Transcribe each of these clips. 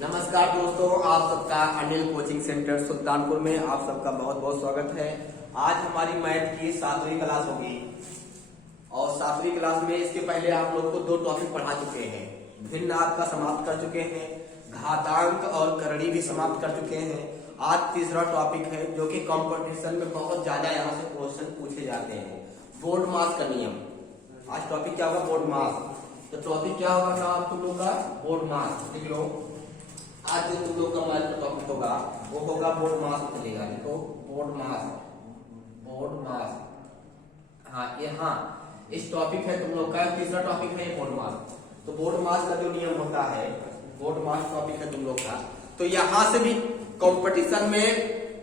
नमस्कार दोस्तों, आप सबका अनिल कोचिंग सेंटर सुल्तानपुर में आप सबका बहुत बहुत स्वागत है। आज हमारी मैथ की 7वीं क्लास होगी और 7वीं क्लास में इसके पहले आप लोग को 2 टॉपिक पढ़ा चुके हैं। भिन्न आपका समाप्त कर चुके हैं, घातांक और करणी भी समाप्त कर चुके हैं। आज तीसरा टॉपिक है जो कि कंपटीशन में बहुत ज्यादा यहाँ से क्वेश्चन पूछे जाते हैं, बोर्ड मास का नियम। आज टॉपिक क्या होगा? बोर्ड मास। तो टॉपिक क्या होगा आप तुम लोग का? बोर्ड मास। लिख लो, आज जो तुम लोग का मैथ का टॉपिक होगा वो होगा बोर्ड मास चलेगा। देखो, बोर्ड मास, बोर्ड मास। हाँ, इस टॉपिक है तुम लोग का तीसरा टॉपिक है बोर्ड मास। तो बोर्ड मास का जो नियम होता है, बोर्ड मास टॉपिक है तुम लोग का। तो यहाँ से भी कंपटीशन में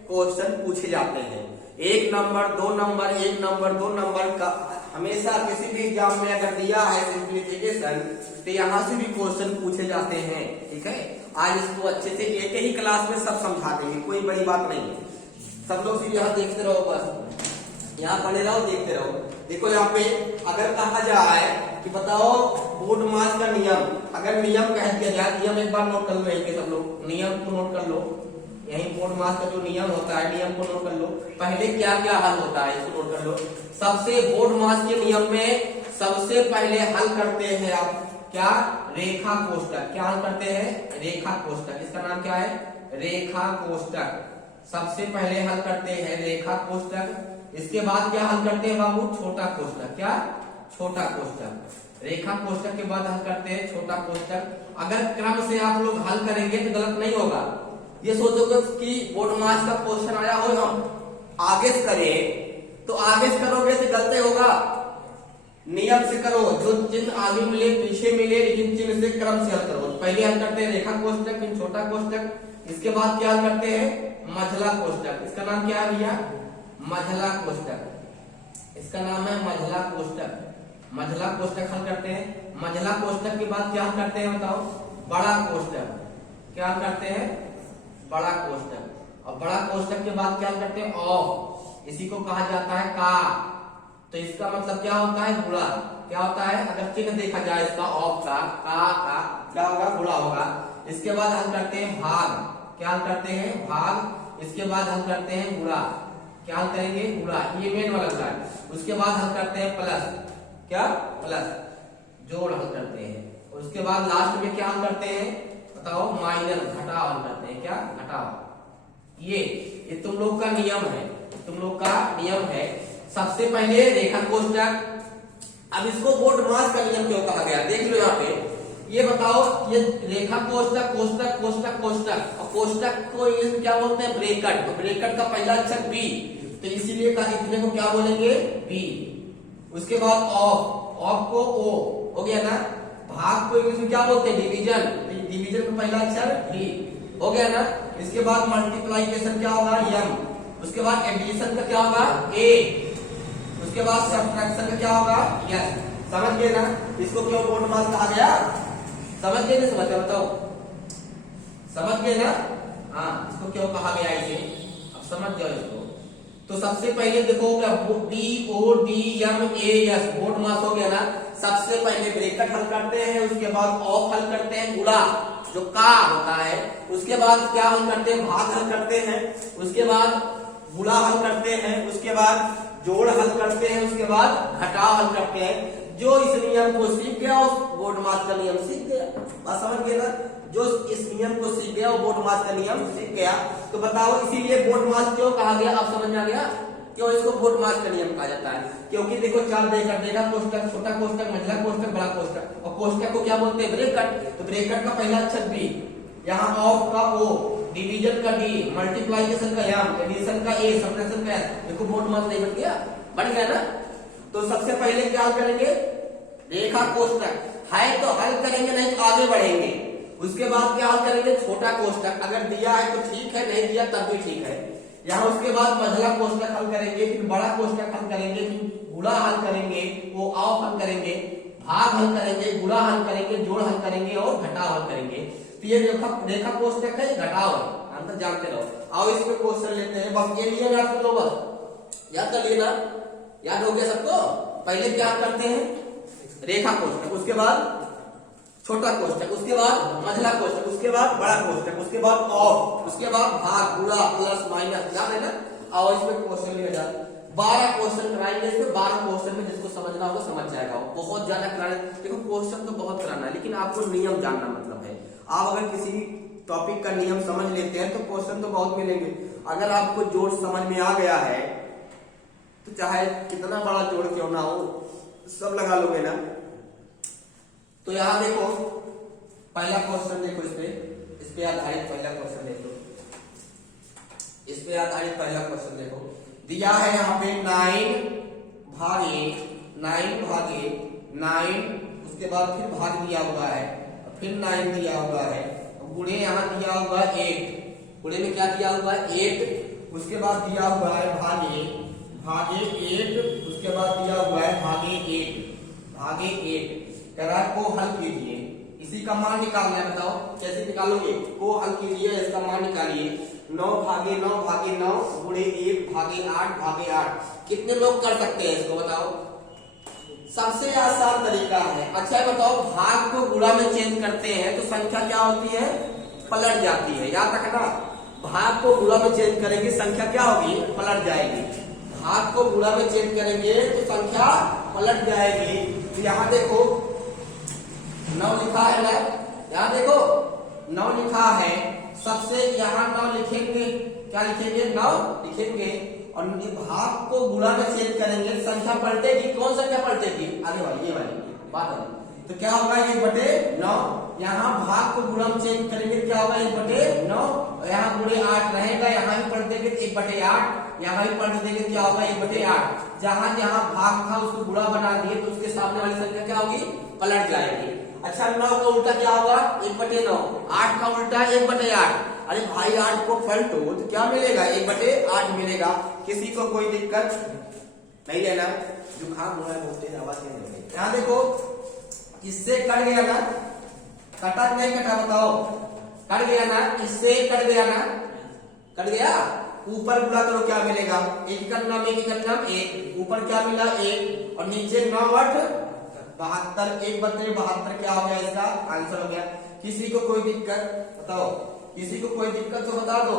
क्वेश्चन पूछे जाते हैं। 1 नंबर 2 नंबर 1 नंबर 2 नंबर का हमेशा किसी भी एग्जाम में अगर दिया है सिंप्लीफिकेशन तो यहाँ से भी क्वेश्चन पूछे जाते हैं। ठीक है, आज इसको अच्छे से एक ही क्लास में सब समझा देंगे, कोई बड़ी बात नहीं है। सब लोग सिर्फ यहाँ देखते रहो, बस यहाँ पढ़े रहो, देखते रहो। देखो यहाँ पे अगर कहा जाए कि बताओ बोर्ड मास का नियम, अगर नियम कह दिया जाए, नियम एक बार नोट कर लो, यहीं पे सब लोग नियम को नोट कर लो। यही बोर्ड मास का जो नियम होता है, नियम को नोट कर लो। पहले क्या क्या हल होता है इसको नोट कर लो। सबसे बोर्ड मास के नियम में सबसे पहले हल करते हैं आप क्या? रेखा कोष्टक। क्या हल करते हैं? रेखा कोष्टक। इसका नाम क्या है? रेखा कोष्टक। सबसे पहले हल करते हैं रेखा कोष्टक। इसके बाद क्या हल करते हैं बाबू? छोटा कोष्टक। क्या? छोटा कोष्टक। रेखा कोष्टक के बाद हल करते हैं छोटा कोष्टक। अगर क्रम से आप लोग हल करेंगे तो गलत नहीं होगा। ये सोचोगे कि बोर्ड मास का क्वेश्चन आया हो, हम आगे से करें तो आगे से करोगे तो गलत होगा। नियम से करो, जो चिन्ह आगे मिले पीछे मिले, लेकिन चिन्ह से क्रम से हल करो। पहले हल करते हैं रेखा कोष्टक, फिर छोटा कोष्टक। इसके बाद क्या हल करते हैं? मझला कोष्टक। इसका नाम क्या है भैया? मझला कोष्टक। इसका नाम है मझला कोष्टक। मझला कोष्टक हल करते हैं। मझला कोष्टक के बाद क्या हल करते हैं बताओ? बड़ा कोष्टक। क्या हल करते हैं? बड़ा कोष्टक। और बड़ा कोष्टक के बाद क्या करते हैं? औ। इसी को कहा जाता है का। तो इसका मतलब क्या होता है? गुणा। क्या होता है? अगर चिन्ह देखा जाए इसका ऑफ का क्या होगा? गुणा होगा। इसके बाद हल करते हैं भाग। क्या हल करते हैं? भाग। इसके बाद हल करते हैं गुणा। क्या हल करेंगे? गुणा। ये मेन वाला गुणा है। उसके बाद हल करते हैं प्लस। क्या? प्लस। जोड़ हल करते हैं। और उसके बाद लास्ट में क्या हल करते हैं बताओ? माइनस, घटाव हल करते हैं। क्या? घटाव। ये तुम लोग का नियम है, तुम लोग का नियम है। सबसे पहले रेखा कोष्टक। अब इसको बोर्ड मास का नियम क्यों कहा गया? देख लो यहाँ पे, ये बताओ, ये रेखा कोष्टक कोष्टक कोष्टक कोष्टक, और कोष्टक को इंग्लिश में क्या बोलते हैं? ब्रैकेट। तो ब्रैकेट का पहला अक्षर बी, तो इसीलिए इतने को क्या बोलेंगे? बी। उसके बाद ऑफ, ऑफ को ओ हो गया ना। भाग को इंग्लिश में क्या बोलते हैं? डिवीजन। डिवीजन का पहला अक्षर डी हो गया ना। इसके बाद मल्टीप्लाइकेशन क्या होगा? यम। उसके बाद एडिशन का क्या होगा? ए। उसके बाद सब्ट्रैक्शन का क्या होगा? यस। समझ गए ना? इसको क्यों बोर्ड मास कहा गया? समझ गए ना? समझ गए? बताओ, समझ गए ना? हाँ, इसको क्यों कहा गया ये अब समझ जाओ इसको। तो सबसे पहले देखो क्या? D O D M A S, BODMAS हो गया ना। सबसे पहले ब्रैकेट हल करते हैं, उसके बाद ऑफ हल करते हैं, गुणा जो का होता है। उसके बाद क्या हल करते हैं? भाग हल करते हैं। उसके बाद गुणा हल करते हैं। उसके बाद जोड़ हल करते हैं। उसके बाद घटाव हल करते हैं। जो इस नियम को सीख गया उस बोर्ड मास का नियम सीख गया। बात समझ गए ना? जो इस नियम को सीख गया वो बोर्ड मास का नियम सीख गया। तो बताओ, इसीलिए बोर्ड मास क्यों कहा गया? अब समझ में आ गया क्यों इसको बोर्ड मास का नियम कहा जाता है? क्योंकि देखो 4 ब्रैकेट, रेखा कोष्टक, छोटा कोष्टक, मझला कोष्टक, बड़ा कोष्टक। और कोष्टक को क्या बोलते हैं? ब्रैकेट। तो ब्रैकेट का पहला अक्षर बी, यहाँ ऑफ का ओ, डिवीजन का डी, मल्टीप्लाइकेशन का एम, एडिशन का ए, सब्ट्रैक्शन का एस। देखो बोर्ड मास नहीं बन गया? बन गया ना। तो सबसे पहले क्या हल करेंगे? रेखा कोष्टक है तो हल करेंगे, नहीं तो आगे बढ़ेंगे। उसके बाद क्या हल करेंगे? छोटा कोष्टक। अगर दिया है तो ठीक है, नहीं दिया तब भी ठीक है। यहाँ उसके बाद मझला कोष्टक हल करेंगे, फिर बड़ा कोष्टक हल करेंगे, फिर गुणा हल करेंगे, वो ऑफ हल करेंगे, भाग हल करेंगे, गुणा हल करेंगे, जोड़ हल करेंगे और घटाव हल करेंगे। तो ये रेखा कोष्टक है, घटाव है। अंतर जानते रहो। आओ इसमें क्वेश्चन लेते हैं। बस ये नियम याद कर लो, बस याद कर लेना। याद हो गया सबको? पहले क्या करते हैं? रेखा कोष्टक। उसके बाद छोटा कोष्टक, उसके बाद मझला कोष्टक, उसके बाद बड़ा कोष्टक, उसके बाद और, उसके बाद भाग, गुणा, प्लस, माइनस, ध्यान है ना। और इसमें क्वेश्चन लिया जाए 12 क्वेश्चन कराएंगे इसमें। 12 क्वेश्चन में जिसको समझना होगा समझ जाएगा। बहुत ज्यादा कराने, देखो क्वेश्चन तो बहुत कराना है, लेकिन आपको नियम जानना मतलब है। आप अगर किसी टॉपिक का नियम समझ लेते हैं तो क्वेश्चन तो बहुत मिलेंगे। अगर आपको जोड़ समझ में आ गया है तो चाहे कितना बड़ा जोड़ क्यों ना हो सब लगा लोगे ना। तो यहां देखो पहला क्वेश्चन देखो, इस पे आधारित पहला क्वेश्चन देखो, इस पे आधारित पहला क्वेश्चन देखो। दिया है यहाँ पे 9 भागे 9, उसके बाद फिर भाग दिया हुआ है, फिर 9 दिया हुआ है, गुणे यहाँ दिया हुआ 8, गुणे में क्या दिया हुआ है 8, उसके बाद दिया हुआ है भागे 8, उसके बाद दिया हुआ है भागे 8। कह रहा है को हल कीजिए, इसी का मान निकालना है। बताओ कैसे निकालोगे? को हल कीजिए, इसका मान निकालिए। 9 भागे 9 गुणे 1 भागे 8। कितने लोग कर सकते हैं इसको बताओ? सबसे आसान तरीका है। अच्छा बताओ, भाग को गुणा में चेंज करते हैं तो संख्या क्या होती है? पलट जाती है। याद रखना, भाग को गुणा में चेंज करेंगे संख्या क्या होगी? पलट जाएगी। भाग को गुणा में चेंज करेंगे तो संख्या पलट जाएगी। तो यहाँ देखो 9 लिखा है ना, यहाँ देखो 9 लिखा है। सबसे यहाँ 9 लिखेंगे, क्या लिखेंगे? 9 लिखेंगे और भाग को गुणा में चेंज करेंगे, संख्या पलटेगी। कौन संख्या पलटेगी? आगे वाली, ये वाली बात है। तो क्या होगा? 1/9। यहाँ भाग को गुणा में चेंज करेंगे, क्या होगा? 1/9। यहाँ गुणे 8 रहेगा, यहाँ भी पलट देंगे 1/8, यहाँ भी पलट देंगे, क्या होगा? 1/8। जहां जहां भाग था उसको गुणा बना दिए तो उसके सामने वाली संख्या क्या होगी? पलट जाएगी। अच्छा 9 का उल्टा क्या होगा? 1/9। 8 का उल्टा 1/8। अरे भाई 8 को पलटो तो क्या मिलेगा? 1/8 मिलेगा। किसी को कोई दिक्कत नहीं है ना? जुकाम हुआ है, बोलते आवाज नहीं लगे। यहाँ देखो इससे कट गया ना, कटा नहीं कटा? बताओ कट गया ना, इससे कट गया ना, कट गया। ऊपर गुणा करो क्या मिलेगा? 1 का नाम 1, ऊपर क्या मिला? 1 और नीचे 9 8 72। 1/72 क्या हो गया? इसका आंसर हो गया। किसी को कोई दिक्कत बताओ? किसी को कोई दिक्कत तो बता दो।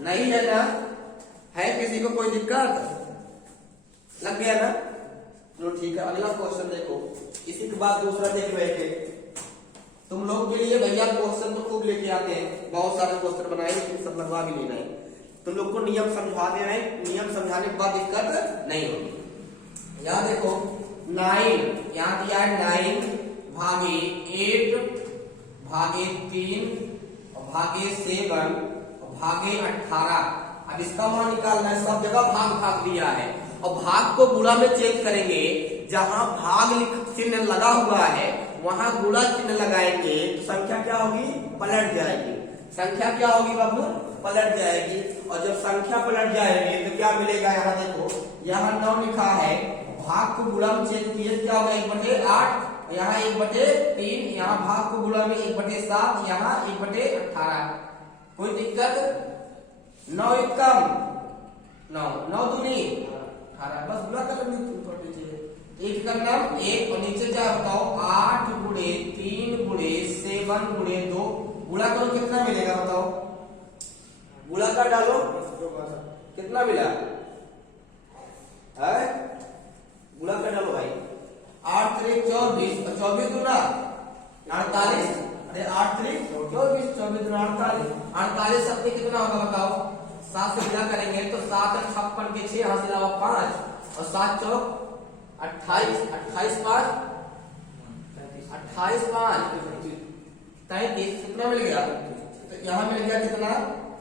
नहीं है ना? है किसी को कोई दिक्कत? लग गया ना? चलो ठीक है, अगला क्वेश्चन देखो। इसी के बाद दूसरा देख बैठे। तुम लोग के लिए भैया क्वेश्चन तो खूब लेके आते हैं, बहुत सारे क्वेश्चन बनाए, लेकिन सब लगवा भी लेना है। तुम लोग को नियम समझा दे रहे हैं, नियम समझाने के बाद दिक्कत नहीं होगी। यहाँ देखो 9, यहाँ दिया है 9 भागे 8 भागे 3 और भागे 7 और भागे 18। अब इसका मान निकालना है। सब जगह भाग दिया है और भाग को गुणा में चेंज करेंगे। जहां भाग चिन्ह लगा हुआ है वहां गुणा चिन्ह लगाएंगे तो संख्या क्या होगी? पलट जाएगी। संख्या क्या होगी बाबू? पलट जाएगी। और जब संख्या पलट जाएगी तो क्या मिलेगा? यहाँ देखो, यहाँ 9 लिखा है, भाग को गुणा में चेंज किए क्या होगा? 1/8, यहाँ 1/3, यहाँ भाग को गुणा में 1/7, यहाँ 1/18। कोई दिक्कत? 9 एकम 9, 9 दूनी 18। बस गुणा कर लेंगे। 1 का नाम 1 और नीचे क्या बताओ? 8 गुणे 3 गुणे 7 गुणे 2। गुणा करो कितना मिलेगा बताओ? गुणा कर डालो, कितना मिला है? गुणा कर डालो भाई। 8 3 24 और 24 गुना 48। अरे 8 3 24, 24 गुना 48। 48 सबके कितना होगा बताओ? 7 से गुणा करेंगे तो 7 और 56 के 6 हासिल हुआ 5 और 7 चौक 28, 28 5 28 5 33। कितना मिल गया? तो यहाँ मिल गया कितना?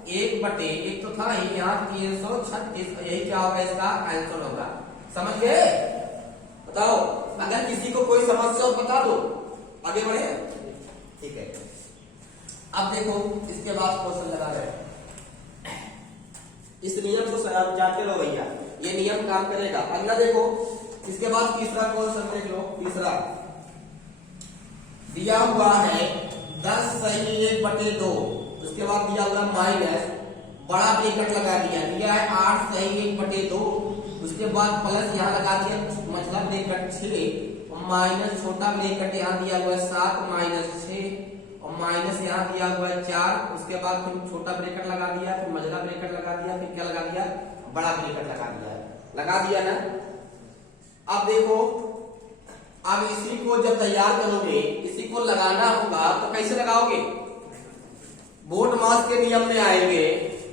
1/1 तो था ही, यहाँ 336। यही क्या होगा? इसका आंसर होगा। समझ गए? बताओ अगर किसी को कोई समस्या हो बता दो, आगे बढ़े। ठीक है, अब देखो इसके बाद क्वेश्चन लगा रहे हैं। इस नियम को जाते रहो भैया, ये नियम काम करेगा। अगला देखो, इसके बाद तीसरा क्वेश्चन देख लो। तीसरा दिया हुआ है 10 सही 1/2, उसके बाद दिया हुआ माइनस, बड़ा ब्रैकेट लगा दिया है 8 सही 1/2, उसके बाद प्लस यहाँ लगा दिया मतलब ब्रैकेट 6 माइनस छोटा ब्रैकेट यहाँ दिया हुआ है 7 माइनस 6 और माइनस यहाँ दिया हुआ है 4। उसके बाद फिर छोटा ब्रैकेट लगा दिया, फिर मझला ब्रैकेट लगा दिया, फिर क्या लगा दिया, बड़ा ब्रैकेट लगा दिया ना। अब देखो, अब इसी को जब तैयार करोगे, इसी को लगाना होगा तो कैसे लगाओगे, बोर्ड मास के नियम में आएंगे।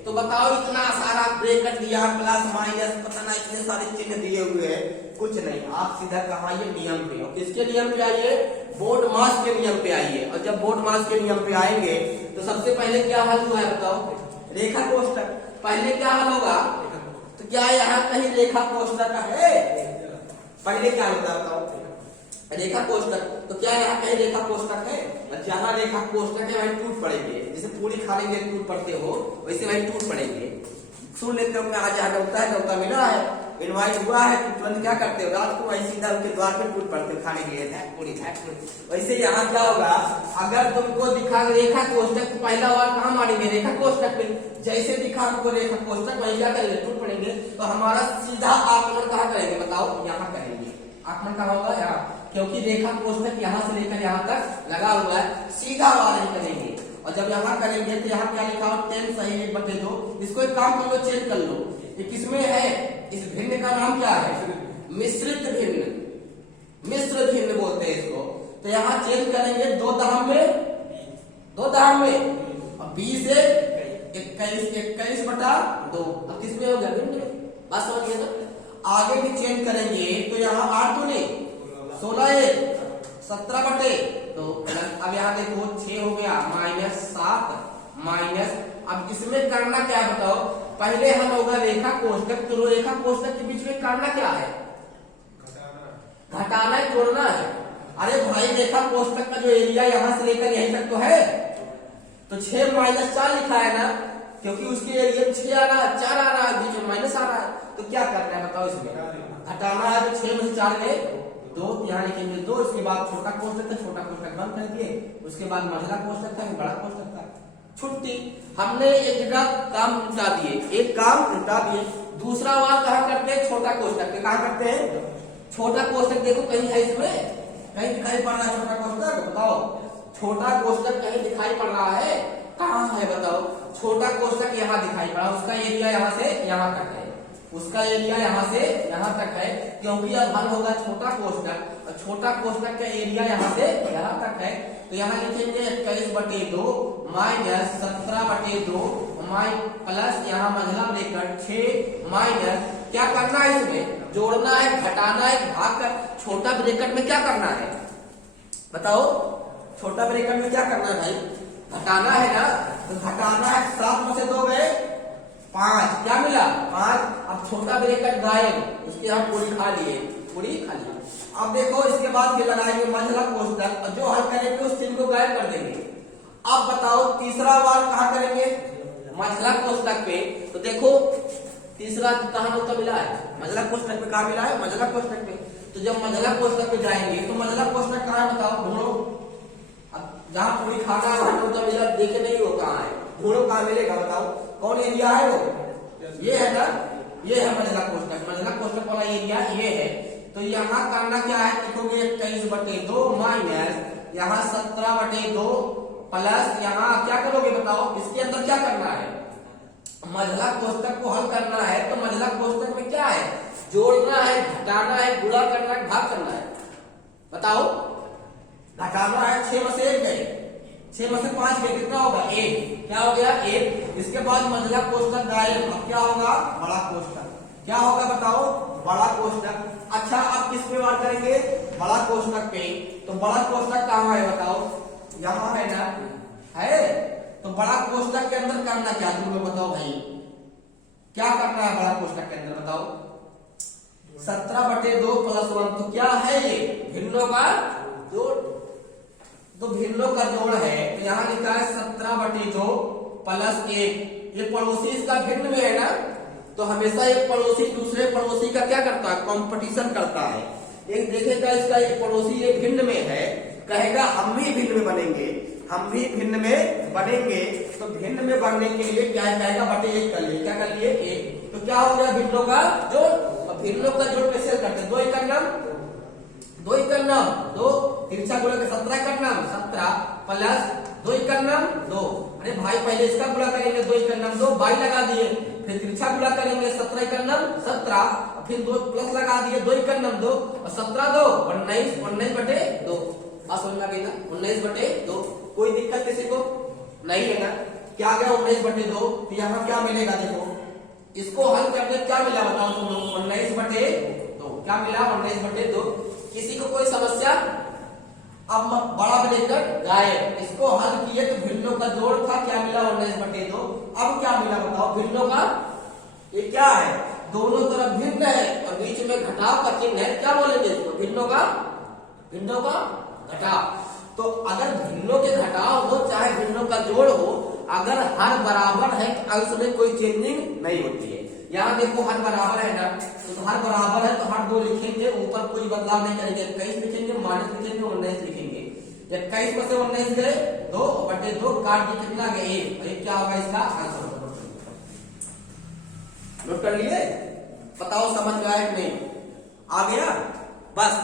तो बताओ, इतना सारा ब्रैकेट दिया, प्लस माइनस, पता ना इतने सारे चिन्ह दिए हुए हैं, कुछ नहीं, आप सीधा कहाँ ये नियम पे, और किसके नियम पे आइए, बोर्ड मास के नियम पे आइए। और जब बोर्ड मास के नियम पे आएंगे तो सबसे पहले क्या हल हुआ है बताओ, रेखा कोष्ठक। पहले क्या हल होगा, तो क्या यहाँ कहीं रेखा कोष्ठक है, पहले क्या होता है बताओ, रेखा कोष्ठक। तो क्या यहाँ कहीं रेखा कोष्ठक है, जहाँ रेखा कोष्ठक है वहीं टूट पड़ेंगे, जैसे पूरी खाने में टूट पड़ते हो वैसे वहीं टूट पड़ेंगे। सुन लेते हो, आज यहाँ डॉक्टर मिला है, इनवाइट हुआ है, तो तुरंत क्या करते हो, रात को वही सीधा उनके द्वार पे टूट पड़ते हो खाने के लिए पूरी। वैसे यहाँ क्या होगा, अगर तुमको दिखा रेखा कोष्ठक, तो पहला बार कहाँ मारेंगे, रेखा कोष्ठक पे। जैसे दिखा हमको रेखा कोष्ठक, वही क्या करेंगे, टूट पड़ेंगे। तो हमारा सीधा आक्रमण कहाँ करेंगे बताओ, यहाँ करेंगे। आक्रमण कहाँ होगा, यहाँ, क्योंकि रेखा कोष्ठक यहाँ से लेकर यहाँ तक लगा हुआ है, सीधा वार नहीं करेंगे। और जब यहाँ करेंगे तो यहाँ क्या लिखा हो, 10 सही 1/2। इसको एक काम कर लो, चेंज कर लो, ये किसमें है, इस भिन्न का नाम क्या है, मिश्रित भिन्न, मिश्र भिन्न बोलते हैं इसको। तो यहाँ चेंज करेंगे 2 दहम में, और 20 से 21/2। अब किसमें हो गया, भिन्न में, बात समझिए ना। आगे भी चेंज करेंगे तो यहाँ 8 दूनी 16 17/2। तो अब यहाँ देखो 6 हो गया, माइनस 7 माइनस, अब इसमें करना क्या बताओ, पहले हम होगा रेखा कोष्ठक, तो रेखा कोष्ठक के बीच में करना क्या है, घटाना है, जोड़ना है। अरे भाई, रेखा कोष्ठक का जो एरिया यहाँ से लेकर यहीं तक तो है, तो 6 माइनस 4 लिखा है ना, क्योंकि उसके एरिया 6 आ रहा है, 4 आ रहा है, बीच में माइनस आ रहा है। तो क्या करना है बताओ, इसमें घटाना है, तो 6 में से 4 गए 2, यहाँ लिखेंगे 2। इसके बाद छोटा कोष्ठक था, छोटा कोष्ठक बंद कर दिए। उसके बाद मझला कोष्ठक था, बड़ा कोष्ठक था, छुट्टी। हमने एक जगह काम निपटा दिए, एक काम निपटा दिए। दूसरा बार कहाँ करते हैं, छोटा कोष्ठक पे। कहाँ करते हैं, छोटा कोष्ठक। देखो कहीं है, इसमें कहीं दिखाई पड़ रहा है छोटा कोष्ठक, बताओ, छोटा कोष्ठक कहीं दिखाई पड़ रहा है, कहाँ है बताओ, छोटा कोष्ठक यहाँ दिखाई पड़ा, उसका एरिया यहाँ से यहाँ तक है, उसका एरिया यहाँ से यहाँ तक है, क्योंकि अब हल होगा छोटा कोष्ठक, और छोटा कोष्ठक का एरिया यहाँ से यहाँ तक है। तो यहाँ लिखेंगे 21/2 माइनस 17/2 प्लस यहाँ मझला ब्रैकेट 6 माइनस, क्या करना है इसमें, जोड़ना है, घटाना है, भाग कर। छोटा ब्रैकेट में क्या करना है बताओ, छोटा ब्रैकेट में क्या करना है भाई, घटाना है ना, तो घटाना है। 7 में से 2 गए 5, क्या मिला 5। अब छोटा ब्रैकेट गायब, उसके हम पूरी खा लिए। अब देखो, इसके बाद फिर लगाएंगे मझला कोष्ठक, जो हल करेंगे उस चिन्ह को गायब कर देंगे। अब बताओ, तीसरा बार कहाँ करेंगे, मझला कोष्ठक पे। तो देखो तीसरा कहाँ तो मिला है, मझला कोष्ठक पे। कहाँ मिला है, मझला कोष्ठक पे। तो जब मझला कोष्ठक पे जाएंगे तो मझला कोष्ठक कहाँ है बताओ, ढूंढो। अब जहाँ पूरी खाना है वहां तो मिला, देखे नहीं हो कहाँ है, ढूंढो कहाँ मिलेगा बताओ, कौन एरिया है वो, ये है ना, ये है मझला कोष्ठक। मझला कोष्ठक वाला एरिया ये है। तो यहाँ करना क्या है, देखोगे 21/2 माइनस यहाँ 17/2 प्लस यहाँ क्या करोगे बताओ, इसके अंदर क्या करना है, मझला कोष्ठक को हल करना है। तो मझला कोष्ठक में क्या है, जोड़ना है, घटाना है, गुणा करना है, भाग करना है। बताओ, घटाना है, 6 में से 1 गए, 6 में से 5 गए, कितना होगा 1, क्या हो गया 1। इसके बाद मझला कोष्ठक गायब, अब क्या होगा, बड़ा कोष्ठक। क्या होगा बताओ, बड़ा कोष्ठक। अच्छा, अब किस पे वार करेंगे, बड़ा कोष्ठक पे। तो बड़ा कोष्ठक कहाँ है बताओ, यहाँ है ना, है। तो बड़ा कोष्ठक के अंदर करना क्या, तुम लोग बताओ भाई, क्या करना है बड़ा कोष्ठक के अंदर बताओ, 17/2 प्लस 1। तो क्या है ये, भिन्नों का जोड़। तो भिन्नों का जोड़ है, तो यहाँ लिखा है 17/2 प्लस 1। ये पड़ोसी इसका भिन्न में है ना, तो हमेशा एक पड़ोसी दूसरे पड़ोसी का क्या करता है, कंपटीशन करता है। एक देखेगा इसका एक पड़ोसी ये भिन्न में है, कहेगा हम भी भिन्न में बनेंगे, हम भी भिन्न में बनेंगे। तो भिन्न में बनने के लिए क्या कहेगा, बटे 1 कर लिए, क्या कर लिए 1। तो क्या हो गया, भिन्नों का जोड़। भिन्नों का जोड़ कैसे करते हैं, 2 1 का नाम 2 इक्कन 9 2 तिरछा गुणा के 17 इक्कन 17 प्लस 2 इक्कन 2। अरे भाई पहले इसका गुणा करेंगे 2 इक्कन 2 22 लगा दिए, फिर तिरछा गुणा करेंगे 17 इक्कन 17, फिर 2 प्लस लगा दिए 2 इक्कन 2 और 17 2 19 19 बटे 2। बात समझ में आ गई ना? 19 बटे 2। कोई दिक्कत किसी को नहीं है ना? क्या गया 19 बटे 2? तो यहाँ क्या मिलेगा देखो, इसको हल करने क्या मिला बताओ तुम लोग? 19 बटे 2। क्या मिला? 19 बटे 2। किसी को कोई समस्या? अब बड़ा ब्रैकेट गायब, इसको हल किए तो भिन्नों का जोड़ था, क्या मिला? 19 बटे 2। अब क्या मिला बताओ? भिन्नों का, ये क्या है? दोनों तरफ भिन्न है और बीच में घटाव का चिन्ह है, क्या बोलेंगे इसको? भिन्नों का घटाव। तो अगर भिन्नों के घटाव हो चाहे भिन्नों का जोड़ हो, अगर हर बराबर है तो अंश में कोई चेंजिंग नहीं होती है। यहाँ देखो हर बराबर है ना, तो हर बराबर है तो हर 2 लिखेंगे, ऊपर कोई बदलाव नहीं करेंगे, 21 लिखेंगे, माइनस लिखेंगे, 19 लिखेंगे। 21 में से 19 गए 2 बटे 2, काट के कितना गए 1, और ये क्या होगा इसका आंसर? नोट कर लिए? बताओ समझ में आया कि नहीं? आ गया? बस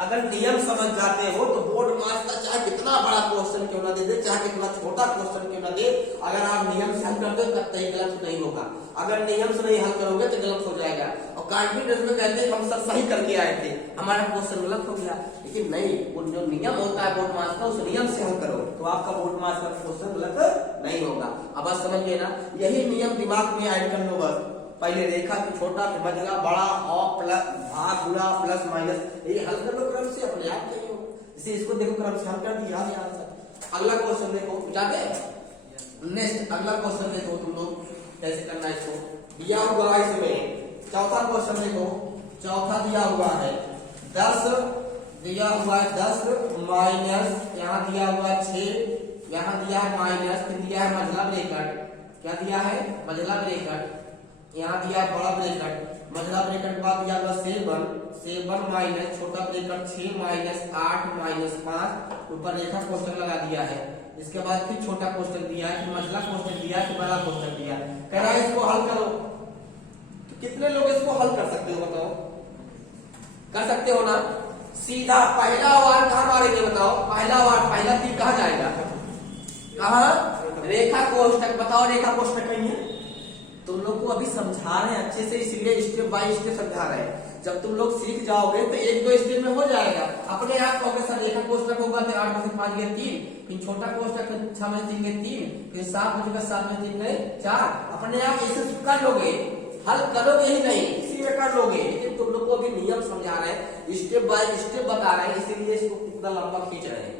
अगर नियम समझ जाते हो तो बोर्ड मार्क्स का चाहे कितना बड़ा क्वेश्चन क्यों ना दे दे, चाहे कितना छोटा क्वेश्चन क्यों ना दे, अगर आप नियम से हल करते हो तब कहीं गलत नहीं होगा। अगर नियम से नहीं हल करोगे तो गलत हो जाएगा। और कॉन्फिडेंस में कहते हैं हम सब सही करके आए थे, हमारा क्वेश्चन गलत हो गया, लेकिन नहीं, वो जो नियम होता है बोर्ड मार्क्स का, उस नियम से हल करो तो आपका बोर्ड मार्क्स का क्वेश्चन गलत नहीं होगा। अब बात समझ गए ना? यही नियम दिमाग में ऐड कर लो बस। पहले रेखा की छोटा फिर मझला बड़ा और प्लस भाग गुणा प्लस माइनस, ये हल कर लो क्रम से, अपने आप नहीं हो। इसे इसको देखो क्रम से हल कर दिया आंसर। अगला क्वेश्चन देखो, जाके नेक्स्ट अगला क्वेश्चन देखो तुम लोग कैसे करना है इसको। दिया हुआ इसमें चौथा क्वेश्चन देखो, चौथा दिया हुआ है 10, दिया हुआ है 10 माइनस, यहाँ दिया हुआ है 6, यहाँ दिया है माइनस, फिर दिया है मझला ब्रैकेट, क्या दिया है? मझला ब्रैकेट, यहाँ दिया है बड़ा ब्रैकेट, मझला ब्रैकेट बाद दिया हुआ 7 माइनस छोटा ब्रैकेट 6 माइनस 8 माइनस 5, ऊपर रेखा कोष्ठक लगा दिया है। इसके बाद फिर छोटा कोष्ठक दिया है, फिर मझला कोष्ठक दिया है, फिर बड़ा कोष्ठक दिया है। कह रहा है इसको हल करो। तो कितने लोग इसको हल कर सकते हो बताओ? कर सकते हो ना? सीधा पहला वार कहाँ मारेंगे बताओ? पहला वार, पहला तीर कहाँ जाएगा? कहाँ? रेखा कोष्ठक। बताओ रेखा कोष्ठक कहीं है? तुम लोग को अभी समझा रहे हैं अच्छे से, इसलिए स्टेप बाय स्टेप समझा रहे हैं। जब तुम लोग सीख जाओगे तो 1-2 स्टेप में हो जाएगा अपने आप। कहोगे सर रेखा कोष्ठक होगा तो 8 में से 5 गए 3, फिर छोटा कोष्ठक 6 में से 3 गए 3, फिर 7 में से 7 में 3 गए 4। अपने आप ऐसे कर लोगे, हल करोगे ही नहीं, इसी में कर लोगे। लेकिन तुम लोग को अभी नियम समझा रहे हैं, स्टेप बाय स्टेप बता रहे हैं, इसीलिए इसको कितना लंबा खींच रहे हैं।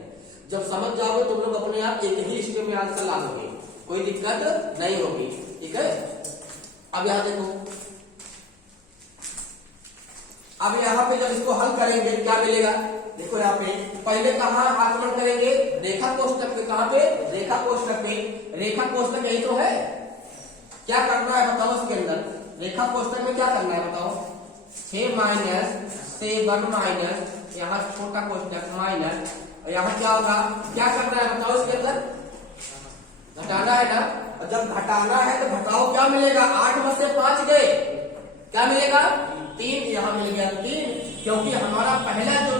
जब समझ जाओगे तुम लोग अपने आप एक ही स्टेप में आंसर ला दोगे, कोई दिक्कत नहीं होगी। ठीक है? अब यहां देखो, अब यहाँ पे जब इसको हल करेंगे क्या मिलेगा? देखो यहाँ पे पहले कहाँ आक्रमण करेंगे? रेखा कोष्ठक पे। कहाँ पे? रेखा कोष्ठक पे। रेखा कोष्ठक यही तो है। क्या करना है बताओ इसके अंदर? रेखा कोष्ठक में क्या करना है बताओ? 6 माइनस 7 माइनस, यहाँ छोटा कोष्ठक माइनस, और यहाँ क्या होगा? क्या करना है बताओ इसके अंदर? घटाना है ना? और जब घटाना है तो घटाओ, क्या मिलेगा? 8 में से 5 गए, क्या मिलेगा? 3। यहाँ मिल गया 3, क्योंकि हमारा पहला जो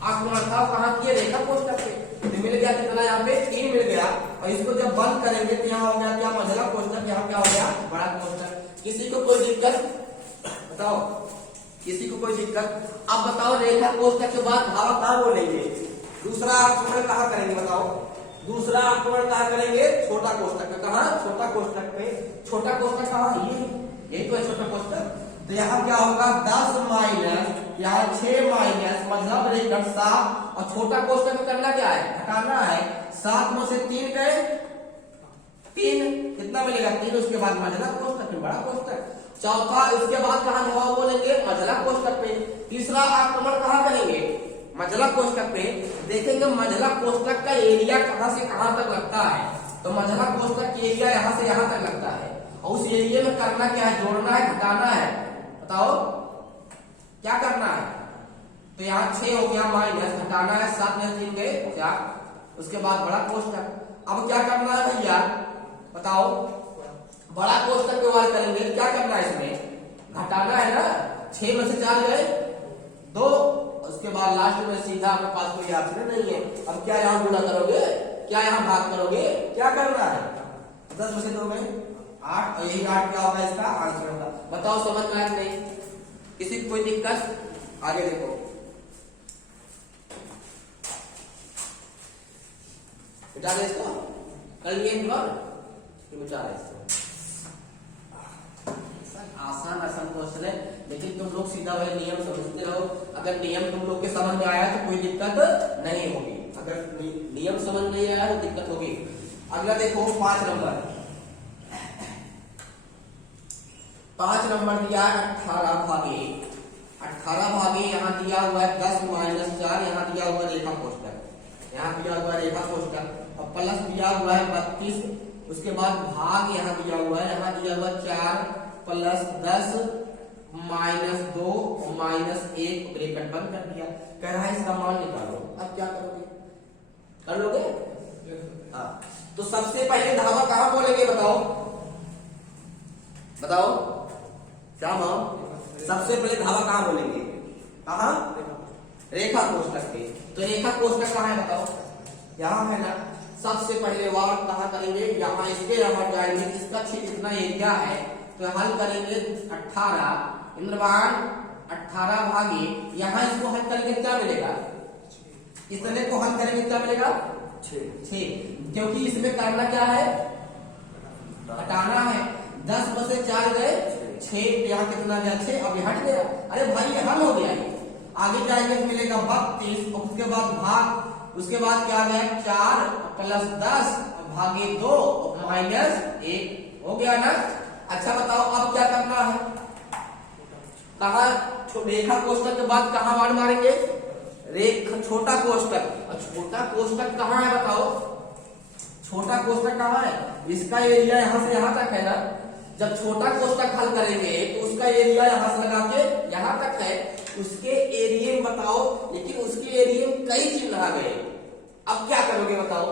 आक्रमण था कहाँ किया? रेखा कोष्ठक पे। तो मिल गया कितना? यहाँ पे 3 मिल गया। और इसको जब बंद करेंगे तो यहाँ हो गया क्या? मझला कोष्ठक, यहाँ क्या हो गया? बड़ा कोष्ठक। किसी को कोई दिक्कत बताओ? किसी को कोई दिक्कत? अब बताओ रेखा कोष्ठक के बाद भाव कहाँ बोलेंगे? दूसरा आक्रमण कहाँ करेंगे बताओ? दूसरा आक्रमण कहाँ करेंगे? छोटा कोष्ठक पे। कहाँ? छोटा कोष्ठक पे। छोटा कोष्ठक कहाँ? यही तो है छोटा कोष्ठक। तो यहाँ क्या होगा? 10 माइनस, यहाँ 6 माइनस, मतलब ब्रैकेट 7, और छोटा कोष्ठक में करना क्या है? घटाना है। 7 में से 3 गए 3, कितना मिलेगा? 3। उसके बाद मझला कोष्ठक में बड़ा कोष्ठक। चौथा, इसके बाद कहाँ जवाब बोलेंगे? मझला कोष्ठक पे। तीसरा आक्रमण कहाँ करेंगे? मझला कोष्ठक पे। देखेंगे मझला कोष्ठक का एरिया कहां से कहां तक लगता है, तो मझला कोष्ठक की एरिया यहां से यहां तक लगता है, और उस एरिया में करना क्या है? जोड़ना है, घटाना है। बताओ क्या करना है? तो यहाँ 6 हो गया माइनस, घटाना है 7 में 3 गए 4, उसके बाद बड़ा कोष्ठक। अब क्या करना है भैया बताओ? बड़ा कोष्ठक व्यवहार करेंगे, क्या करना है इसमें? घटाना है ना। 6 में से 4 गए 2, उसके बाद लास्ट में सीधा आपके पास कोई ऑप्शन नहीं है। अब क्या यहाँ गुणा करोगे, क्या यहाँ भाग करोगे, क्या करना है? 10 में से 2 में 8 और यही 8 क्या होगा इसका आंसर होगा। बताओ समझ में आया नहीं? किसी को कोई दिक्कत? आगे देखो, बेटा दे इसको, कल ये बेटा है इसको। आसान आसान क्वेश्चन है, लेकिन तुम लोग सीधा वही नियम समझते रहो। अगर नियम तुम लोग के समझ में आया तो कोई दिक्कत नहीं होगी, अगर नियम समझ नहीं आया तो दिक्कत होगी। अगला देखो 5 नंबर। 5 नंबर दिया 18 भागे 18 भागे, यहाँ दिया हुआ है 10 - 4, यहाँ दिया हुआ रेखा कोष्टक, यहाँ दिया हुआ रेखा कोष्टक और प्लस दिया हुआ है 32, उसके बाद भाग यहाँ दिया हुआ है, यहाँ दिया हुआ 4 प्लस 10 -2 -1 ब्रैकेट बंद कर दिया। कह रहा है इसका मान निकालो। अब क्या करोगे? कर लोगे? हाँ, तो सबसे पहले धावा कहां बोलेंगे बताओ, बताओ क्या माओ? सबसे पहले धावा कहां बोलेंगे? कहां? रेखा कोष्टक पे। तो रेखा कोष्टक कहां है बताओ? यहां है ना। सबसे पहले वार कहां करेंगे? यहाँ इसके यहाँ जाएंगे, इसका क्षेत्र इतना एरिया है तो हल करेंगे 18 इंद्रवान 18 भागे, यहाँ इसको हल करेंगे क्या मिलेगा? इतने को हल करेंगे क्या मिलेगा? 6, क्योंकि इसमें करना क्या है? हटाना है। 10 में से 4 गए 6, यहाँ कितना गया? 6। अब हट गया। अरे भाई ये हल हो गया। आगे जाएंगे तो मिलेगा 32 और उसके बाद भाग, उसके बाद क्या गया? 4 प्लस 10 भागे 2 -1 हो गया ना। अच्छा बताओ अब क्या करना है? कहा रेखा कोष्टक के बाद कहां वार मारेंगे? रेखा छोटा कोष्टक। और छोटा कोष्टक कहां है बताओ? छोटा कोष्टक कहां है? इसका एरिया यहां से यहां तक है ना। जब छोटा कोष्टक हल करेंगे तो उसका एरिया यहां से लगा के यहां तक है, उसके एरिया में बताओ, लेकिन उसके एरिया में कई चिन्ह आ गए। अब क्या करोगे बताओ?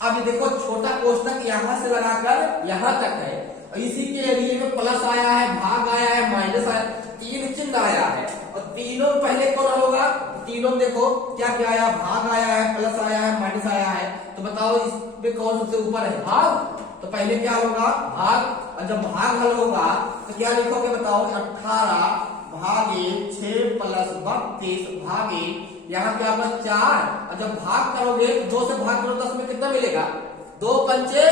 अब देखो छोटा कोष्टक यहां से लगाकर यहां तक है, इसी के एरिया में प्लस आया है, भाग आया है, माइनस आया, 3 चिन्ह आया है और तीनों पहले कौन होगा? तीनों देखो क्या क्या आया? भाग आया है, प्लस आया है, माइनस आया है। तो बताओ इसमें कौन सबसे ऊपर है? भाग। तो पहले क्या होगा? भाग। और जब भाग हल होगा तो क्या लिखोगे बताओ? 18 भागे 6 प्लस 32 भागे यहाँ क्या होगा? 4। और जब भाग करोगे 2 से भाग करो 10 में कितना मिलेगा? 2 पंचे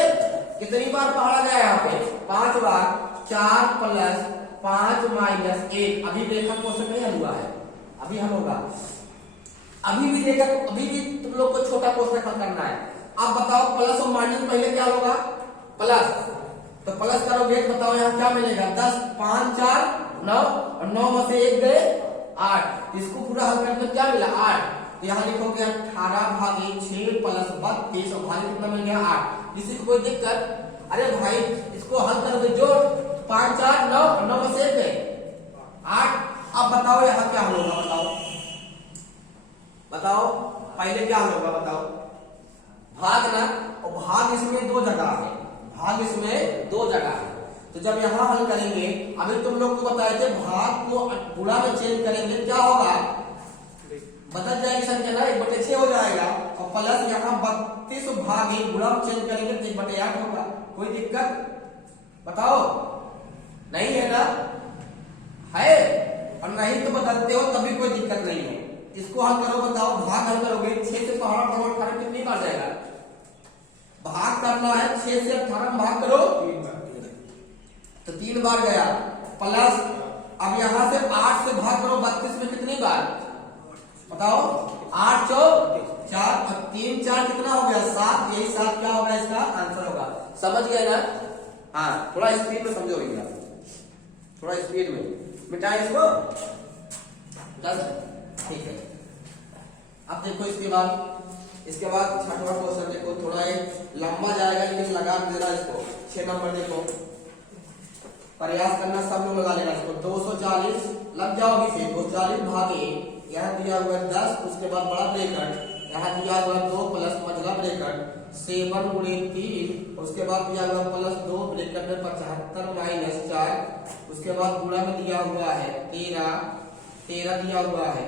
कितनी बार पढ़ा गया यहाँ पे? 5 बार। 4 प्लस 5 -1। अभी रेखा कोष्टक नहीं हल हुआ है, अभी हल होगा। अभी भी देखा, अभी भी तुम लोग को छोटा कोष्टक हल करना है। अब बताओ प्लस और माइनस पहले क्या होगा? प्लस। तो प्लस करोगे तो बताओ यहाँ क्या मिलेगा? 10 5 4 9 और 9 में से 1 गए 8। इसको पूरा हल करने क्या मिला? 8। तो यहाँ लिखोगे 18 भागे 6 प्लस 32 और भागे कितना मिल गया? 8। किसी को कोई दिक्कत? अरे भाई इसको हल करोगे जो 5 4 9 और 9 में से 1 गए 8। अब बताओ यहाँ क्या हल होगा? बताओ बताओ पहले क्या हल होगा बताओ? भाग ना, और भाग इसमें 2 जगह है, भाग इसमें 2 जगह है। तो जब यहाँ हल करेंगे, अभी तुम लोग को बताए थे भाग को गुणा में चेंज करेंगे क्या होगा? बदल जाएगी संख्या ना, 1/6 हो जाएगा और प्लस यहाँ 32 भागे गुणा में चेंज करेंगे तो 1/8 होगा। कोई दिक्कत बताओ? नहीं है ना? है। और नहीं तो बदलते हो तभी कोई दिक्कत नहीं है। इसको हल करो बताओ, भाग हल करोगे 6 से 18 कितनी बार जाएगा? भाग करना है 6 से 18 में भाग करो 3 बार, तो 3 बार गया। प्लस अब यहां से 8 से भाग करो 32 में कितनी बार बताओ? 8 4 4 और 3 4 कितना हो गया? 7। यही 7 क्या होगा? इसका आंसर होगा। समझ गए ना? हाँ, थोड़ा स्पीड में समझो भैया, थोड़ा स्पीड में। मिटाए इसको 10। ठीक है। अब देखो इसके बाद 6वां क्वेश्चन देखो, थोड़ा ये लंबा जाएगा लेकिन लगा देना इसको। 6 नंबर देखो, प्रयास करना सब लोग लगा लेना इसको। 240 लग जाओगे फिर 240 भागे यहाँ दिया हुआ 10, उसके बाद बड़ा ब्रैकेट, यहाँ दिया हुआ 2 प्लस मझला ब्रैकेट 7 गुणे 3, उसके बाद दिया हुआ प्लस 2 ब्रैकेट में 75 -4, उसके बाद गुणा में दिया हुआ है 13 दिया हुआ है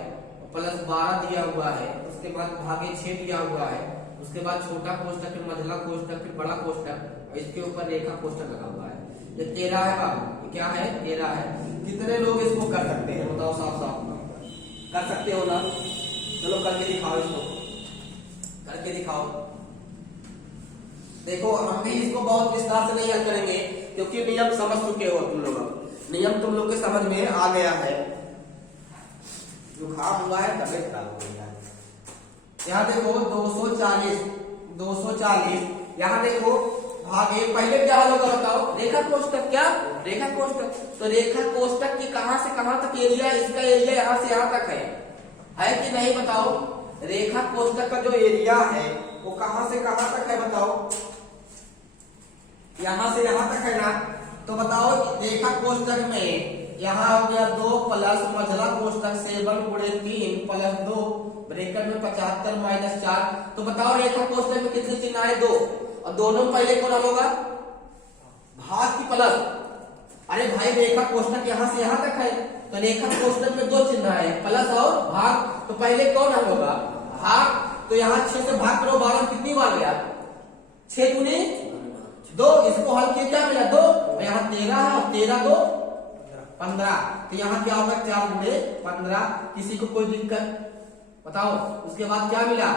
प्लस 12 दिया हुआ है, उसके बाद भागे 6 दिया हुआ है, उसके बाद छोटा कोष्टक, फिर मझला कोष्टक, फिर बड़ा कोष्टक, इसके ऊपर रेखा कोष्टक लगा हुआ है। ये 13 है बाबू, ये क्या है 13 है। कितने लोग इसको कर सकते हैं बताओ, साफ साफ कर सकते हो ना? चलो करके दिखाओ, इसको करके दिखाओ। देखो हम भी इसको बहुत विस्तार से नहीं हल करेंगे क्योंकि नियम समझ चुके हो तुम लोग, नियम तुम लोग के समझ में आ गया है। जुकाम हुआ है, तबियत खराब हो गया है। यहाँ देखो 240 यहाँ देखो भागे, पहले क्या होगा बताओ? रेखा कोष्टक। क्या रेखा कोष्टक? तो रेखा कोष्टक की कहां से कहां तक एरिया, इसका एरिया यहां से यहां तक है कि नहीं बताओ? रेखा कोष्टक का जो एरिया है वो कहां से कहां तक है बताओ? यहां से यहां तक है ना? तो बताओ रेखा कोष्टक में यहाँ हो गया 2 प्लस मझला कोष्टक 7 गुणे 3 प्लस 2 ब्रैकेट में 75 माइनस 4। तो बताओ रेखा कोष्टक में कितने चिन्ह आए? 2, और दोनों में पहले कौन होगा? भाग की प्लस। अरे भाई रेखा कोष्टक यहाँ से यहाँ तक है, तो रेखा कोष्टक में 2 चिन्ह आए, प्लस और भाग। तो पहले कौन होगा? भाग। तो यहाँ 6 से भाग करो, 12 कितनी बार गया? 6 गुने 2, इसको हल किया क्या मिला? 2। यहाँ 13 है और 13 2 15। तो यहाँ क्या होगा? 4 गुणे 15। किसी को कोई दिक्कत बताओ? उसके बाद क्या मिला?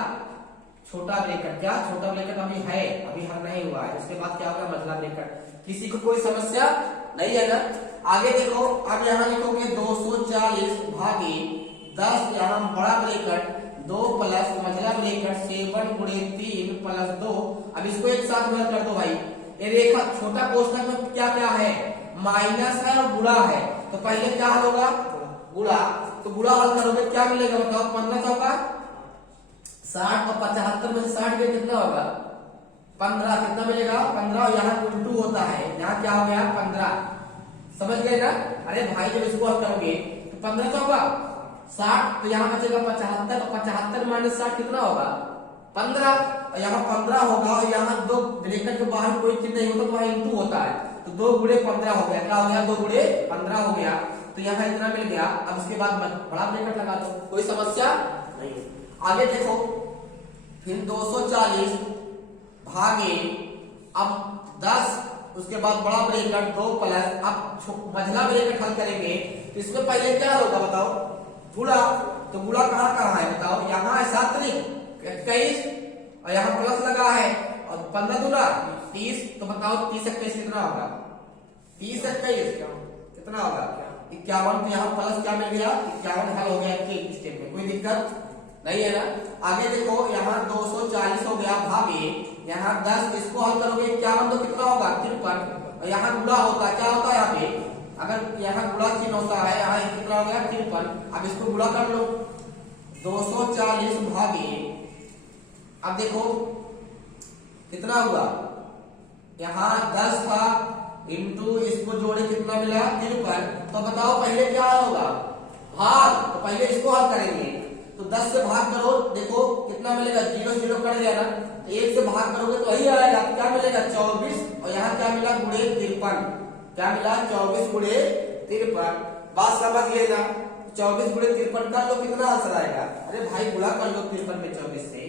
छोटा ब्रैकेट। क्या छोटा ब्रैकेट अभी है, अभी हल नहीं हुआ है। उसके बाद क्या होगा? मझला ब्रैकेट। किसी को कोई समस्या नहीं है ना? आगे देखो, अब यहाँ लिखोगे 240 भागे 10, यहाँ बड़ा ब्रैकेट 2 प्लस मझला ब्रैकेट 7 गुणे 3 प्लस 2। अब इसको एक साथ हल कर दो भाई। ये रेखा छोटा कोष्टक में क्या क्या है? माइनस है और गुणा है। तो पहले क्या हल होगा? गुणा। तो गुणा हल करोगे क्या मिलेगा बताओ? 15 होगा 60 और 75 में से 60 गए कितना होगा? 15। कितना मिलेगा? 15। यहाँ उल्टू होता है, यहाँ क्या हो गया? 15। समझ गए ना? अरे भाई जब इसको हल करोगे तो 15 होगा 60, तो यहाँ बचेगा 75 और 75 माइनस 60 कितना होगा? 15। और यहाँ 15 होगा और यहाँ 2 ब्रैकेट के बाहर कोई चिन्ह नहीं होता तो वहाँ इंटू होता है, तो 2 गुणे 15 हो गया। क्या हो गया? 2 गुणे 15 हो गया। तो यहाँ इतना मिल गया। अब उसके बाद बड़ा ब्रैकेट लगा दो, कोई समस्या नहीं। आगे देखो, फिर 240 भागे अब 10, उसके बाद बड़ा ब्रैकेट 2 प्लस, अब मझला ब्रैकेट हल करेंगे तो इसमें पहले क्या होगा बताओ? गुणा। तो गुणा कहाँ कहाँ है बताओ? यहाँ है 7 21 और यहाँ प्लस लगा है और 15 दूना 30। तो बताओ 30 21 कितना होगा? 30 21 कितना होगा? 51। तो यहाँ प्लस क्या मिल गया? 51 हल हो गया एक स्टेप में, कोई दिक्कत नहीं है ना? आगे देखो, यहाँ 240 हो गया भागे यहाँ 10, इसको हल करोगे 51 तो कितना होगा? 53। और यहाँ गुणा होता है, क्या होता है यहाँ पे? अगर यहाँ गुणा चिन्ह होता है, यहाँ कितना हो गया? 53। अब इसको गुणा कर लो, 240 भागे, अब देखो कितना हुआ? यहाँ 10 था इंटू इसको जोड़े कितना मिला? 53। तो बताओ पहले क्या होगा? भाग। तो पहले इसको हल करेंगे, तो 10 से भाग करो, देखो कितना मिलेगा? 0 0 कट गया ना, तो 1 से भाग करोगे तो वही आएगा। क्या मिलेगा? 24। और यहाँ क्या मिला? गुणे 53। क्या मिला? 24 गुणे 53। बात समझ लेना, 24 गुणे 53 कर लो, कितना आंसर आएगा? अरे भाई गुणा कर लो 53 में 24 से,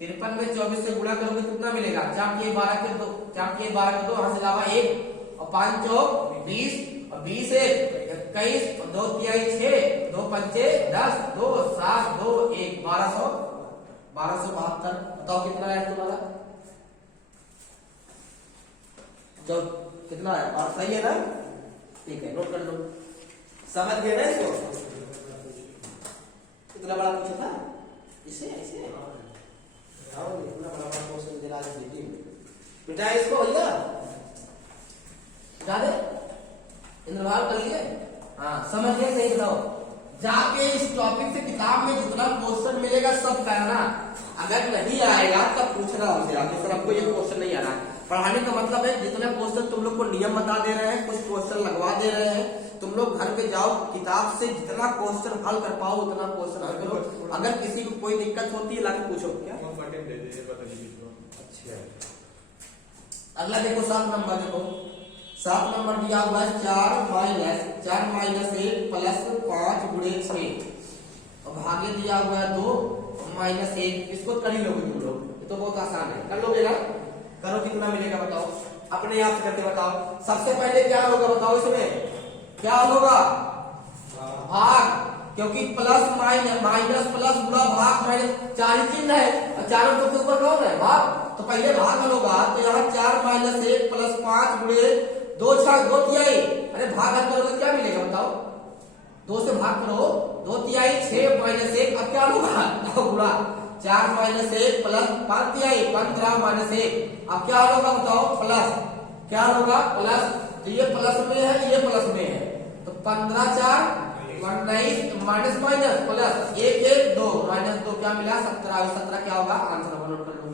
53 में 24 से गुणा करोगे कितना मिलेगा? 4 के 12 के 2, 4 के 12 के 2, यहाँ से अलावा 1 और 5 चौक 20 और 20 21 और 2 तिहाई 6, 2 पंचे 10, 2 7 2 1 1272। बताओ कितना है तुम्हारा? जो कितना है? और सही है ना? ठीक है, नोट कर लो। समझ गए ना इसको? कितना बड़ा पूछा था? इसे ऐसे इतना बड़ा क्वेश्चन दे रहा है बेटा, इसको भैया जा दे, इंद्रभाल कर लिए। हाँ समझ गए? नहीं बताओ, जाके इस टॉपिक से किताब में जितना क्वेश्चन मिलेगा सब करना। अगर नहीं आएगा तब पूछना हमसे, आपके सर आपको ये क्वेश्चन नहीं आ रहा है। पढ़ाने का मतलब है जितना क्वेश्चन तुम लोग को नियम बता दे रहे हैं, कुछ क्वेश्चन लगवा दे रहे हैं, तुम लोग घर पे जाओ किताब से जितना क्वेश्चन हल कर पाओ उतना क्वेश्चन हल करो। अगर किसी को कोई दिक्कत होती है लाके पूछो। क्या अगला देखो 7 नंबर, देखो 7 नंबर दिया हुआ है 4 माइनस 1 प्लस 5 गुणे 6। भागे दिया हुआ है 2 माइनस 1, इसको कर ही लोगे तुम लोग, ये तो बहुत आसान है, कर लोगे ना? करो कितना मिलेगा बताओ, अपने आप से करके बताओ। सबसे पहले क्या होगा बताओ, इसमें क्या होगा? भाग, क्योंकि प्लस माइनस प्लस गुणा भाग माइनस, 4 ही चिन्ह है और चारों सबसे ऊपर कौन है? भाग। तो पहले भाग होगा, तो यहाँ 4 माइनस 1 प्लस 5 गुणे 2 6 2 तिहाई। अरे भाग करोगे क्या मिलेगा बताओ? 2 से भाग करो, 2 तिहाई 6 माइनस 1, अब क्या होगा? गुणा 4 माइनस 1 प्लस 5 तिहाई 15 माइनस 1, अब क्या होगा बताओ? प्लस, क्या होगा? प्लस। तो ये प्लस में है, ये प्लस में है, तो 15 4 19 माइनस माइनस प्लस 1 1 2 माइनस 2 क्या मिला? 17। 17 क्या होगा? आंसर नोट कर लो।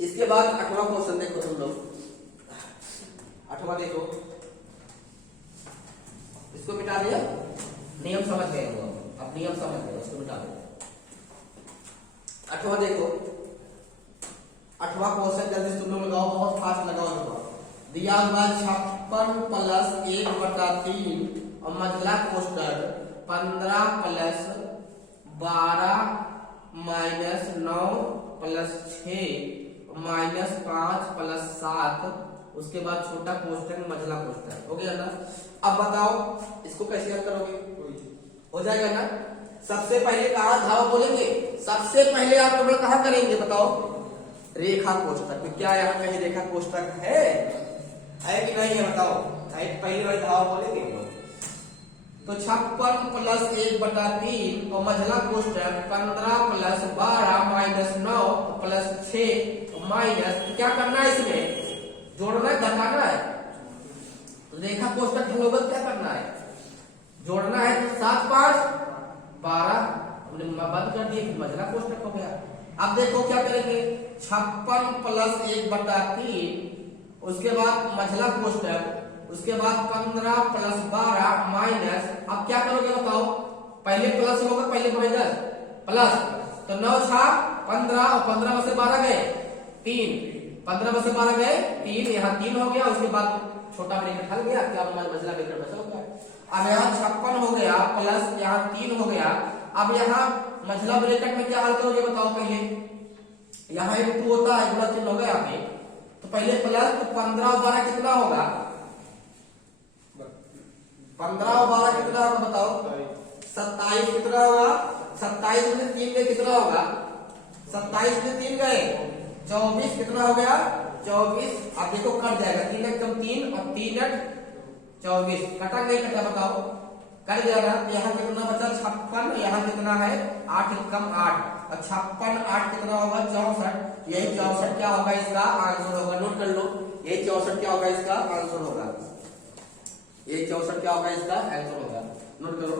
इसके बाद 8वां क्वेश्चन देखो तुम लोग, 8वां देखो, इसको मिटा दिया, नियम समझ गए हो, अब नियम समझ गए, उसको मिटा दो। 8वां देखो, 8वां क्वेश्चन जल्दी तुम लोग लगाओ, बहुत फास्ट लगाओ। दिया हुआ 56 प्लस 1/3 और मझला कोष्टक 15 plus 12 minus 9 plus 6 minus 5 plus 7, उसके बाद छोटा कोष्टक मझला कोष्टक, हो गया ना? अब बताओ इसको कैसे हल करोगे? हो जाएगा ना? सबसे पहले कहाँ धावा बोलेंगे? सबसे पहले आप लोग कहाँ करेंगे बताओ? रेखा कोष्टक में। क्या यहाँ कहीं रेखा कोष्टक है कि नहीं है बताओ? पहले वाली धावा बोलेंगे तो 56 प्लस 1/3 और मझला कोष्टक 15 प्लस 12 माइनस 9 प्लस 6 माइनस, क्या करना है? इसमें जोड़ना है, घटाना है। रेखा कोष्टक हम लोग क्या करना है? जोड़ना है। 7 5 12 हमने बंद कर दिए, मझला कोष्टक हो गया। अब देखो क्या करेंगे? 56 प्लस 1/3, उसके बाद मझला कोष्टक, उसके बाद 15 प्लस 12 माइनस, अब क्या करोगे बताओ? पहले प्लस होगा, पहले माइनस प्लस, तो 9 6 15 और 15 में से 12 गए 3, 15 में से 12 गए 3, यहाँ 3 हो गया, उसके बाद छोटा ब्रैकेट हल गया, क्या मझला ब्रैकेट बचा होगा। अब यहाँ 56 हो गया प्लस यहाँ 3 हो गया। अब यहाँ मझला ब्रैकेट में क्या हल करोगे बताओ? पहले यहाँ एक 2 होता है, गुणा चिन्ह हो गया यहाँ पे, तो पहले प्लस, तो 15 और 12 कितना होगा? 15 और 12 कितना होगा बताओ? 27 कितना होगा? 27 में 3 गए कितना होगा? 27 में 3 गए 24 कितना हो गया? 24। अब देखो कट जाएगा, 3 एक कम 3 और 3 एक 24, कटा नहीं कटा बताओ? कट जाएगा। यहाँ कितना बचा? 56, यहाँ कितना है? 8 एक कम 8, और 56 8 कितना होगा? 64। यही 64 क्या होगा? इसका आंसर होगा, नोट कर लो। यही 64 क्या होगा? इसका आंसर होगा, ये 64 क्या होगा? इसका आंसर होगा, नोट करो।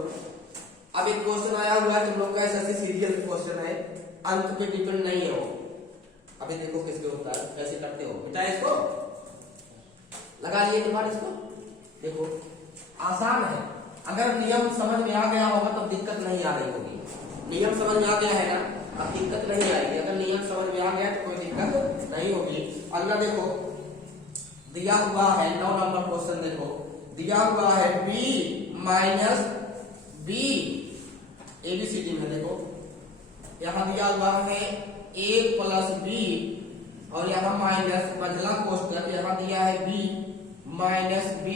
अब एक क्वेश्चन आया हुआ है तुम लोग का, ऐसा सीरियल क्वेश्चन है, अंक पे डिपेंड नहीं है वो। अभी देखो किसके होता है, कैसे करते हो बेटा, इसको लगा लिए तुम्हारे, इसको देखो आसान है। अगर नियम समझ में आ गया होगा तो दिक्कत नहीं आ रही होगी। नियम समझ में आ गया है ना, अब दिक्कत नहीं आएगी। अगर नियम समझ में आ गया तो कोई दिक्कत नहीं होगी। अगला देखो, दिया हुआ है 9 नंबर क्वेश्चन, देखो दिया हुआ है b माइनस b, ABCD में देखो यहाँ दिया हुआ है a प्लस b और यहाँ माइनस मझला कोष्टक, यहाँ दिया है b minus b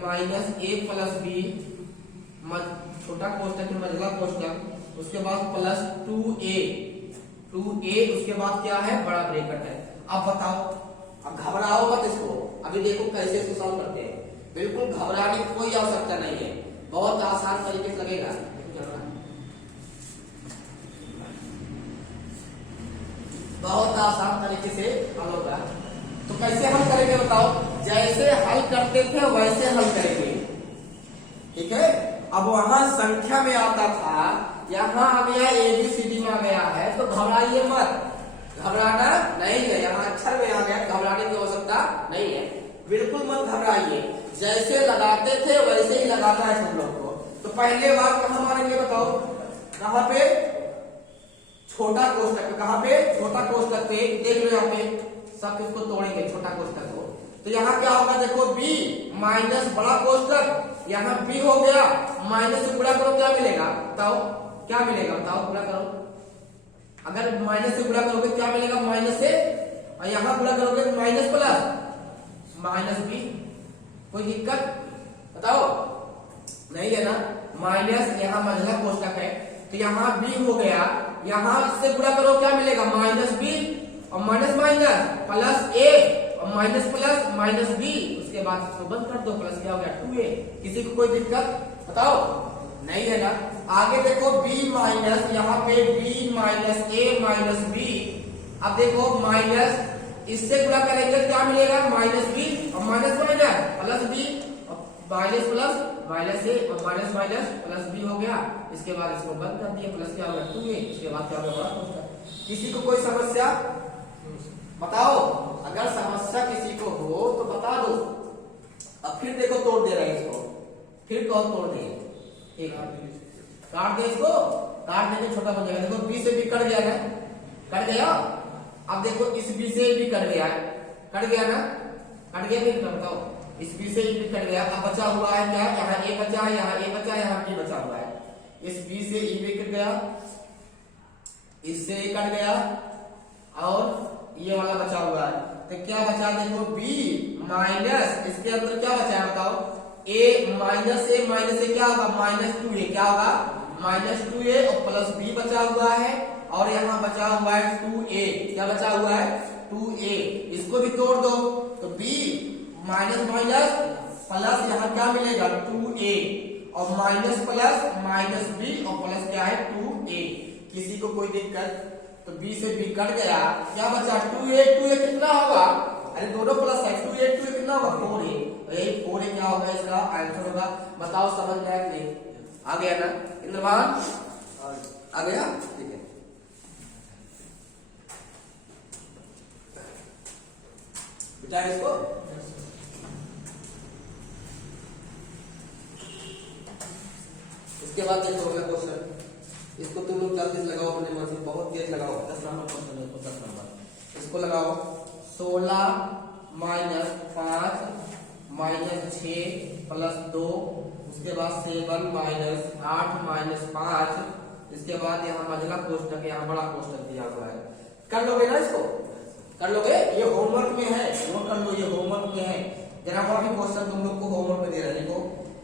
minus a plus b, छोटा कोष्टक में मझला कोष्टक, उसके बाद प्लस 2a, उसके बाद क्या है? बड़ा ब्रैकेट है। अब बताओ, अब घबराओ मत इसको, अभी देखो कैसे इसको सॉल्व करते हैं। बिल्कुल घबराने की कोई आवश्यकता नहीं है, बहुत आसान तरीके से लगेगा। बहुत आसान तरीके से हल होगा। तो कैसे हल करेंगे बताओ? जैसे हल करते थे वैसे हल करेंगे, ठीक है? अब वहां संख्या में आता था, यहाँ आ गया ABCD में आ गया है, तो घबराइए मत, घबराना नहीं है। यहाँ अक्षर में आ गया, घबराने की आवश्यकता नहीं है, बिल्कुल मत घबराइए। जैसे लगाते थे वैसे ही लगाना है सब लोग को। तो पहले बार कहाँ मारेंगे बताओ? कहाँ पे? छोटा कोष्टक, कहाँ पे? छोटा कोष्टक पे, देख लो यहाँ पे सब इसको तोड़ेंगे छोटा कोष्टक को। तो यहाँ क्या होगा देखो, b माइनस बड़ा कोष्टक यहाँ b हो गया, माइनस से गुणा करो क्या मिलेगा बताओ, क्या मिलेगा बताओ, गुणा करो, अगर माइनस से गुणा करोगे क्या मिलेगा, माइनस से, और यहाँ गुणा करोगे माइनस प्लस माइनस b, कोई दिक्कत बताओ, नहीं है ना, माइनस यहाँ मझला कोष्टक है तो यहाँ b हो गया, यहाँ से गुणा करो क्या मिलेगा, माइनस b और माइनस माइनस प्लस a और माइनस प्लस माइनस b, उसके बाद इसको बंद कर दो, प्लस क्या हो गया 2a, किसी को कोई दिक्कत बताओ, नहीं है ना। आगे देखो b माइनस, यहाँ पे b minus a minus b, अब देखो माइनस इससे गुणा करेंगे क्या मिलेगा, माइनस b और minus minus plus b, minus plus minus A और माइनस माइनस प्लस b हो गया, इसके बाद इसको बंद कर दिया, प्लस क्या होगा 2a, इसके बाद क्या होगा, किसी को कोई समस्या बताओ, अगर समस्या किसी को हो तो बता दो। अब फिर देखो तोड़ दे रहे हैं इसको, फिर कौन तोड़ दे, एक काट दे इसको, काट देने छोटा बन जाएगा, देखो b से b कट गया ना, कट गया, अब देखो इस b से b कट गया, कट गया ना, कट गया फिर बताओ, इस b से b कट गया, अब बचा हुआ है क्या, यहाँ a बचा है, यहाँ a बचा है, यहाँ b बचा हुआ है, इस b से e b कट गया, इससे a कट गया और ये वाला बचा हुआ है, तो क्या बचा, देखो b माइनस इसके अंदर क्या बचा है बताओ, a माइनस ए क्या होगा, माइनस 2a, क्या होगा माइनस 2a और प्लस b बचा हुआ है, और यहाँ बचा हुआ है 2a, क्या बचा हुआ है 2a, इसको भी तोड़ दो, तो b माइनस माइनस प्लस यहाँ क्या मिलेगा 2a और माइनस प्लस माइनस b और प्लस क्या है 2a, किसी को कोई दिक्कत, तो b से b कट गया, क्या बचा 2a कितना होगा, अरे दोनों प्लस है, 2a कितना होगा 4a, यही 4a क्या होगा, इसका आंसर होगा, बताओ समझ में आया कि नहीं, आ गया ना इंद्रमान, आ गया, ठीक है, बेटा इसको इसके बाद देखो अगला क्वेश्चन, इसको तुम लोग जल्दी से लगाओ अपने मन से, बहुत तेज लगाओ, 10 नंबर क्वेश्चन है, 10 नंबर, इसको लगाओ, 16 माइनस 5 माइनस 6 प्लस 2, उसके बाद 7 माइनस 8 माइनस 5, इसके बाद यहाँ मझला कोष्टक है, यहाँ बड़ा कोष्टक दिया हुआ है, कर लोगे ना इसको, कर लोगे, ये होमवर्क में है, नोट कर लो, ये होमवर्क में है, जरा और भी क्वेश्चन तुम लोग को होमवर्क में दे रहा है, देखो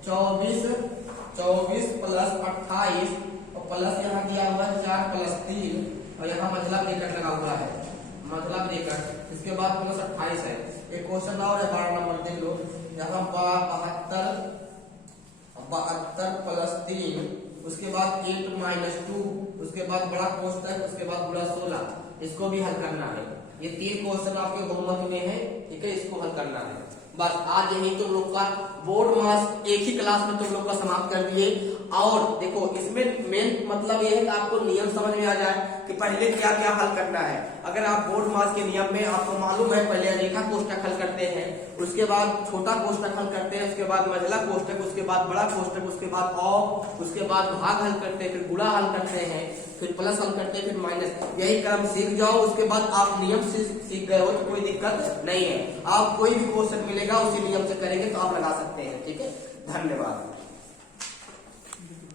24 प्लस 28 और प्लस यहाँ दिया हुआ है 4 प्लस 3 और यहाँ मझला ब्रैकेट लगा हुआ है, मझला ब्रैकेट, इसके बाद प्लस 28 है, एक क्वेश्चन और है 12 नंबर देख लो, यहाँ 72 प्लस 3, उसके बाद 8 माइनस 2, उसके बाद बड़ा कोष्टक, उसके बाद गुणा 16, इसको भी हल करना है, ये 3 क्वेश्चन आपके होमवर्क में है, ठीक है, इसको हल करना है, बस आज यही तुम लोग का बोर्ड मास एक ही क्लास में तुम लोग का समाप्त कर दिए। और देखो इसमें मेन मतलब ये है कि आपको नियम समझ में आ जाए कि पहले क्या क्या हल करना है। अगर आप बोर्ड मास के नियम में आपको मालूम है, पहले रेखा कोष्टक हल करते हैं, उसके बाद छोटा कोष्टक हल करते हैं, उसके बाद मझला कोष्टक, उसके बाद बड़ा कोष्टक, उसके बाद उसके बाद भाग हल करते हैं, फिर गुणा हल करते हैं, फिर प्लस हल करते हैं, फिर माइनस, यही क्रम सीख जाओ। उसके बाद आप नियम से सीख गए हो तो कोई दिक्कत नहीं है, आप कोई भी क्वेश्चन मिलेगा उसी नियम से करेंगे तो आप लगा सकते हैं। ठीक है, धन्यवाद।